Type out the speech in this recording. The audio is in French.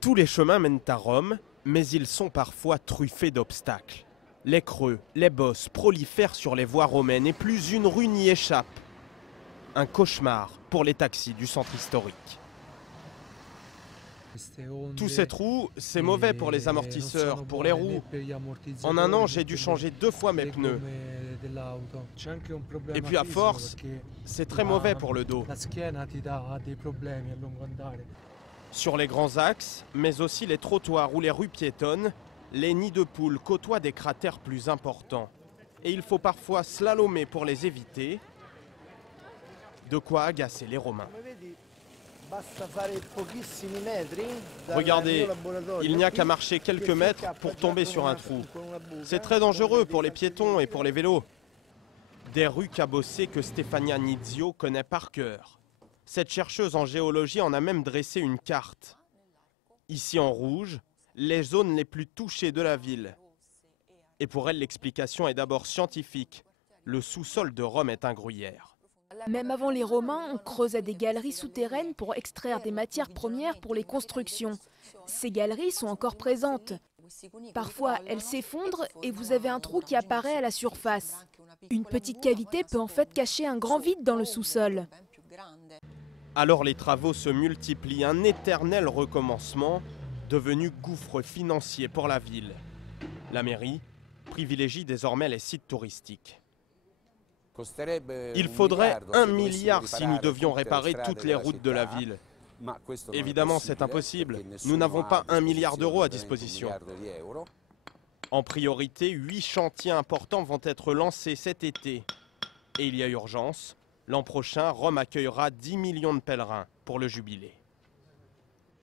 Tous les chemins mènent à Rome, mais ils sont parfois truffés d'obstacles. Les creux, les bosses prolifèrent sur les voies romaines et plus une rue n'y échappe. Un cauchemar pour les taxis du centre historique. Tous ces trous, c'est mauvais pour les amortisseurs, pour les roues. En un an, j'ai dû changer 2 fois mes pneus. Et puis à force, c'est très mauvais pour le dos. Sur les grands axes, mais aussi les trottoirs ou les rues piétonnes, les nids de poules côtoient des cratères plus importants. Et il faut parfois slalomer pour les éviter. De quoi agacer les Romains. Regardez, il n'y a qu'à marcher quelques mètres pour tomber sur un trou. C'est très dangereux pour les piétons et pour les vélos. Des rues cabossées que Stefania Nizio connaît par cœur. Cette chercheuse en géologie en a même dressé une carte. Ici en rouge, les zones les plus touchées de la ville. Et pour elle, l'explication est d'abord scientifique. Le sous-sol de Rome est un gruyère. Même avant les Romains, on creusait des galeries souterraines pour extraire des matières premières pour les constructions. Ces galeries sont encore présentes. Parfois, elles s'effondrent et vous avez un trou qui apparaît à la surface. Une petite cavité peut en fait cacher un grand vide dans le sous-sol. Alors les travaux se multiplient, un éternel recommencement, devenu gouffre financier pour la ville. La mairie privilégie désormais les sites touristiques. Il faudrait 1 milliard si nous devions réparer toutes les routes de la ville. Évidemment, c'est impossible. Nous n'avons pas 1 milliard d'euros à disposition. En priorité, 8 chantiers importants vont être lancés cet été. Et il y a urgence. L'an prochain, Rome accueillera 10 millions de pèlerins pour le jubilé.